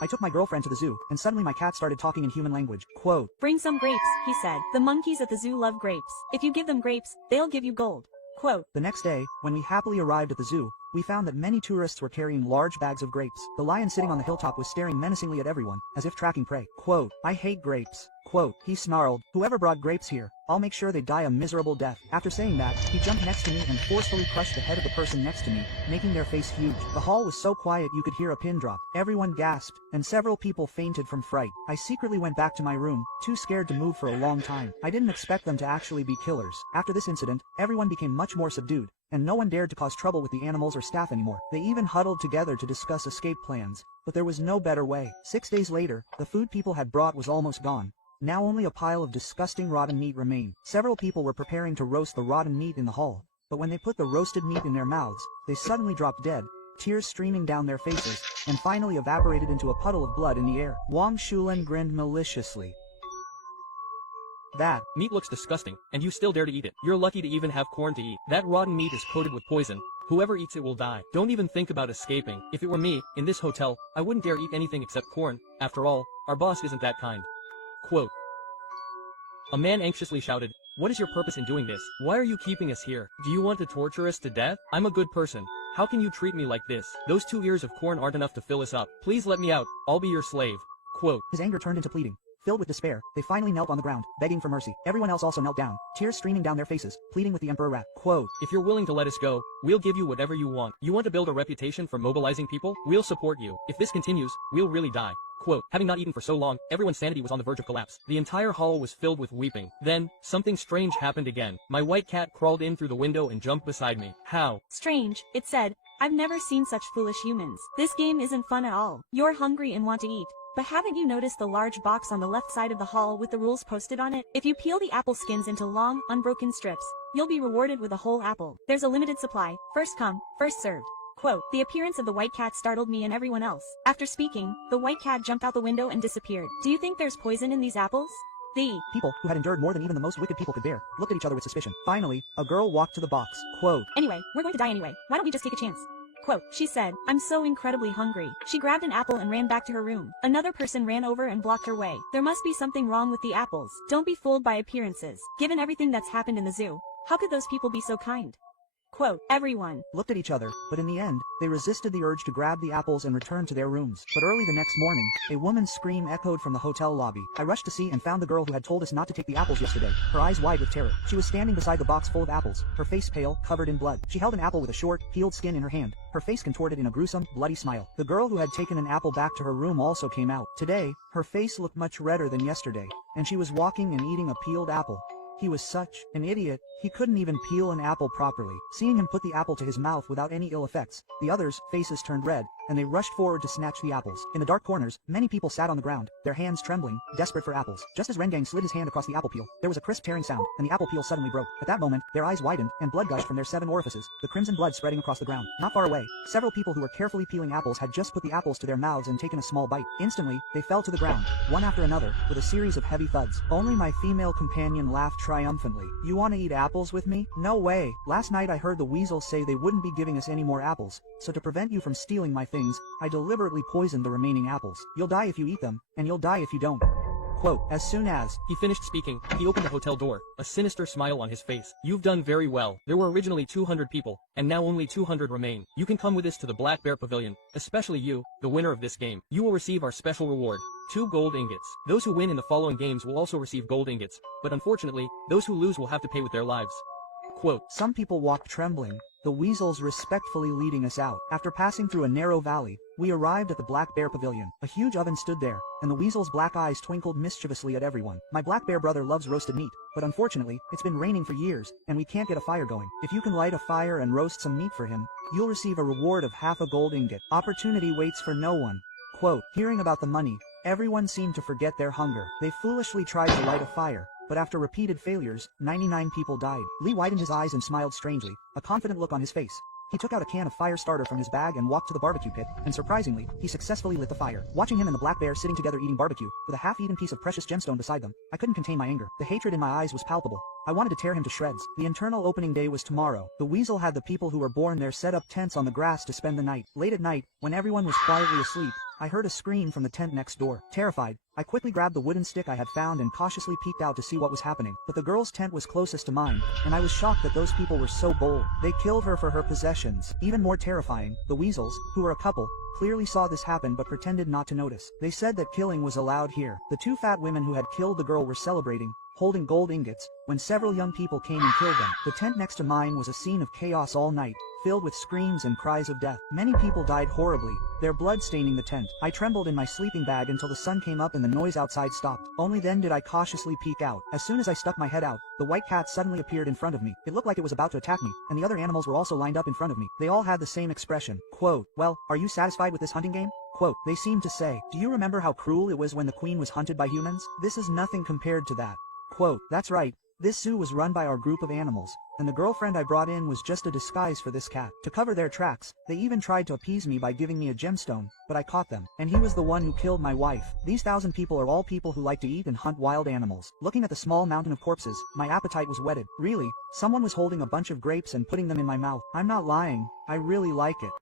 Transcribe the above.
I took my girlfriend to the zoo, and suddenly my cat started talking in human language. Quote, "Bring some grapes," he said. "The monkeys at the zoo love grapes. If you give them grapes, they'll give you gold." Quote. The next day, when we happily arrived at the zoo, we found that many tourists were carrying large bags of grapes. The lion sitting on the hilltop was staring menacingly at everyone, as if tracking prey. Quote, "I hate grapes." Quote, he snarled, "Whoever brought grapes here, I'll make sure they die a miserable death." After saying that, he jumped next to me and forcefully crushed the head of the person next to me, making their face huge. The hall was so quiet you could hear a pin drop. Everyone gasped, and several people fainted from fright. I secretly went back to my room, too scared to move for a long time. I didn't expect them to actually be killers. After this incident, everyone became much more subdued, and no one dared to cause trouble with the animals or staff anymore. They even huddled together to discuss escape plans, but there was no better way. 6 days later, the food people had brought was almost gone. Now only a pile of disgusting rotten meat remained. Several people were preparing to roast the rotten meat in the hall, but when they put the roasted meat in their mouths, they suddenly dropped dead, tears streaming down their faces, and finally evaporated into a puddle of blood in the air. Wang Shulen grinned maliciously. "That meat looks disgusting, and you still dare to eat it. You're lucky to even have corn to eat. That rotten meat is coated with poison. Whoever eats it will die. Don't even think about escaping. If it were me, in this hotel, I wouldn't dare eat anything except corn. After all, our boss isn't that kind." Quote. A man anxiously shouted, "What is your purpose in doing this? Why are you keeping us here? Do you want to torture us to death? I'm a good person. How can you treat me like this? Those 2 ears of corn aren't enough to fill us up. Please let me out. I'll be your slave." Quote. His anger turned into pleading. Filled with despair, they finally knelt on the ground, begging for mercy. Everyone else also knelt down, tears streaming down their faces, pleading with the Emperor Rat. Quote, "If you're willing to let us go, we'll give you whatever you want. You want to build a reputation for mobilizing people? We'll support you. If this continues, we'll really die." Quote. Having not eaten for so long, everyone's sanity was on the verge of collapse. The entire hall was filled with weeping. Then, something strange happened again. My white cat crawled in through the window and jumped beside me. "How Strange," it said. "I've never seen such foolish humans. This game isn't fun at all. You're hungry and want to eat. But haven't you noticed the large box on the left side of the hall with the rules posted on it? If you peel the apple skins into long, unbroken strips, you'll be rewarded with a whole apple. There's a limited supply. First come, first served." Quote. The appearance of the white cat startled me and everyone else. After speaking, the white cat jumped out the window and disappeared. "Do you think there's poison in these apples?" The people, who had endured more than even the most wicked people could bear, looked at each other with suspicion. Finally, a girl walked to the box. Quote, "Anyway, we're going to die anyway. Why don't we just take a chance?" Quote. She said, "I'm so incredibly hungry." She grabbed an apple and ran back to her room. Another person ran over and blocked her way. "There must be something wrong with the apples. Don't be fooled by appearances. Given everything that's happened in the zoo, how could those people be so kind?" Quote. Everyone looked at each other, but in the end, they resisted the urge to grab the apples and return to their rooms. But early the next morning, a woman's scream echoed from the hotel lobby. I rushed to see and found the girl who had told us not to take the apples yesterday, her eyes wide with terror. She was standing beside the box full of apples, her face pale, covered in blood. She held an apple with a short, peeled skin in her hand, her face contorted in a gruesome, bloody smile. The girl who had taken an apple back to her room also came out. Today, her face looked much redder than yesterday, and she was walking and eating a peeled apple. He was such an idiot, he couldn't even peel an apple properly. Seeing him put the apple to his mouth without any ill effects, the others' faces turned red, and they rushed forward to snatch the apples. In the dark corners, many people sat on the ground, their hands trembling, desperate for apples. Just as Rengang slid his hand across the apple peel, there was a crisp tearing sound, and the apple peel suddenly broke. At that moment, their eyes widened, and blood gushed from their 7 orifices, the crimson blood spreading across the ground. Not far away, several people who were carefully peeling apples had just put the apples to their mouths and taken a small bite. Instantly, they fell to the ground, one after another, with a series of heavy thuds. Only my female companion laughed triumphantly. "You wanna eat apples with me? No way. Last night I heard the weasels say they wouldn't be giving us any more apples, so to prevent you from stealing my things, I deliberately poisoned the remaining apples. You'll die if you eat them, and you'll die if you don't." Quote, as soon as he finished speaking, he opened the hotel door, a sinister smile on his face. "You've done very well. There were originally 200 people, and now only 200 remain. You can come with us to the Black Bear Pavilion, especially you, the winner of this game. You will receive our special reward, 2 gold ingots. Those who win in the following games will also receive gold ingots, but unfortunately, those who lose will have to pay with their lives." Quote, some people walked trembling, the weasels respectfully leading us out. After passing through a narrow valley, we arrived at the Black Bear Pavilion. A huge oven stood there, and the weasel's black eyes twinkled mischievously at everyone. My black bear brother loves roasted meat, but unfortunately, it's been raining for years, and we can't get a fire going. If you can light a fire and roast some meat for him, you'll receive a reward of half a gold ingot. Opportunity waits for no one. Quote, hearing about the money, everyone seemed to forget their hunger. They foolishly tried to light a fire, but after repeated failures, 99 people died. Lee widened his eyes and smiled strangely, a confident look on his face. He took out a can of fire starter from his bag and walked to the barbecue pit, and surprisingly, he successfully lit the fire. Watching him and the black bear sitting together eating barbecue, with a half-eaten piece of precious gemstone beside them, I couldn't contain my anger. The hatred in my eyes was palpable. I wanted to tear him to shreds. The internal opening day was tomorrow. The weasel had the people who were born there set up tents on the grass to spend the night. Late at night, when everyone was quietly asleep, I heard a scream from the tent next door. Terrified, I quickly grabbed the wooden stick I had found and cautiously peeked out to see what was happening. But the girl's tent was closest to mine, and I was shocked that those people were so bold. They killed her for her possessions. Even more terrifying, the weasels, who were a couple, clearly saw this happen but pretended not to notice. They said that killing was allowed here. The two fat women who had killed the girl were celebrating, holding gold ingots, when several young people came and killed them. The tent next to mine was a scene of chaos all night, filled with screams and cries of death. Many people died horribly, their blood staining the tent. I trembled in my sleeping bag until the sun came up and the noise outside stopped. Only then did I cautiously peek out. As soon as I stuck my head out, the white cat suddenly appeared in front of me. It looked like it was about to attack me, and the other animals were also lined up in front of me. They all had the same expression. Quote, "Well, are you satisfied with this hunting game?" Quote, they seemed to say, "Do you remember how cruel it was when the queen was hunted by humans? This is nothing compared to that." Quote, "That's right. This zoo was run by our group of animals, and the girlfriend I brought in was just a disguise for this cat." To cover their tracks, they even tried to appease me by giving me a gemstone, but I caught them. And he was the one who killed my wife. These 1,000 people are all people who like to eat and hunt wild animals. Looking at the small mountain of corpses, my appetite was whetted. Really, someone was holding a bunch of grapes and putting them in my mouth. I'm not lying, I really like it.